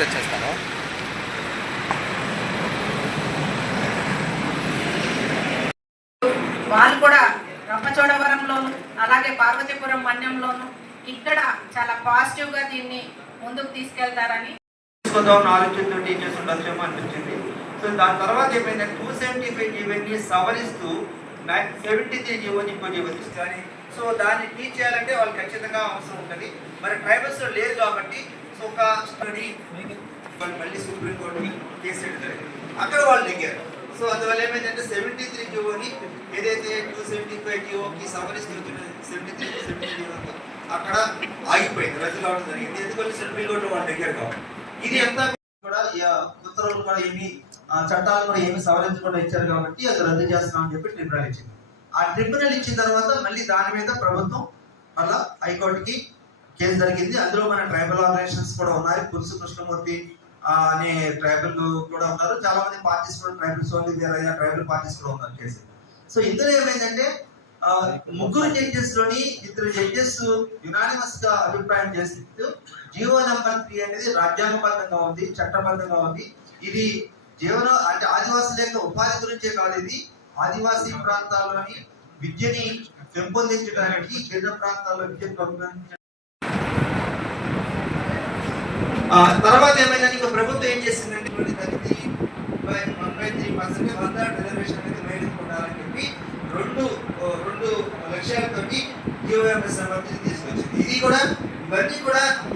తెచ్చేస్తాను. వాళ్ళు కూడా రంపచోడవరంలోను అలాగే పార్వతీపురం మన్యంలోను ఇక్కడ చాలా పాజిటివ్గా దీన్ని ముందుకు తీసుకెళ్తారని ఆలోచనతో టీచర్స్ ఉండొచ్చేమో అనిపించింది. సో దాని తర్వాత ఏమైందంటే 275 జీవోని సవరిస్తూ 73 జీవోని ఇంకో జీవో తీసుకొని సో దాన్ని టీచ్ చేయాలంటే వాళ్ళు ఖచ్చితంగా అవసరం ఉంటుంది. మరి ట్రైబల్స్ లేరు కాబట్టి సో ఒక స్టడీ వాళ్ళు మళ్ళీ సుప్రీంకోర్టుని కేసు చేయడం జరిగింది. అక్కడ వాళ్ళు దిగారు. సో అందువల్ల ఏమైందంటే 73 జీవోని ఏదైతే 275 జీవోకి సవరిస్తున్న 73 జీవోకి అక్కడ ఆగిపోయింది, రద్దు కావడం జరిగింది. ఎందుకంటే సుప్రీంకోర్టు వాళ్ళ దగ్గర కావాలి. ఇది అంతా కూడా ఉత్తర్వులు కూడా ఏమి చట్టాలు కూడా ఏమి సవరించకుండా ఇచ్చారు కాబట్టి అది రద్దు చేస్తున్నామని చెప్పి ట్రిబ్యునల్ ఇచ్చింది. ఆ ట్రిబ్యునల్ ఇచ్చిన తర్వాత మళ్ళీ దాని మీద ప్రభుత్వం మళ్ళా హైకోర్టుకి కేసు జరిగింది. అందులో మన ట్రైబల్ ఆర్గనైజేషన్స్ కూడా ఉన్నాయి. పురుషు కృష్ణమూర్తి అనే ట్రైబల్ కూడా ఉన్నారు. చాలా మంది పార్టీస్ కూడా ట్రైబల్ సోలి వీరయ్య ట్రైబల్ పార్టీస్ కూడా ఉన్నారు కేసు. సో ఇందులో ఏమైందంటే ముగ్గురు జడ్జెస్ లోని ఇద్దరు జడ్జెస్ యునానిమస్ గా అభిప్రాయం చేస్తూ జీవో నెంబర్ 3 అనేది రాజ్యాంగబద్ధంగా ఉంది, చట్టబద్ధంగా ఉంది. ఇది జీవన అంటే ఆదివాసుల యొక్క ఉపాధి గురించే కాదు, ఇది ఆదివాసీ ప్రాంతాల్లోని విద్యని పెంపొందించడానికి, గిరిజన ప్రాంతాల్లో విద్యను పెంపొందించడానికి. తర్వాత ఏమైందంటే ఇంకా ప్రభుత్వం ఏం చేసిందంటే 1/3% రిజర్వేషన్ అనేది మహిళలకు ఉండాలని చెప్పి రెండు లక్ష్యాలతోటి జీవోఎంఎస్ తీసుకొచ్చింది. ఇది కూడా ఇవన్నీ కూడా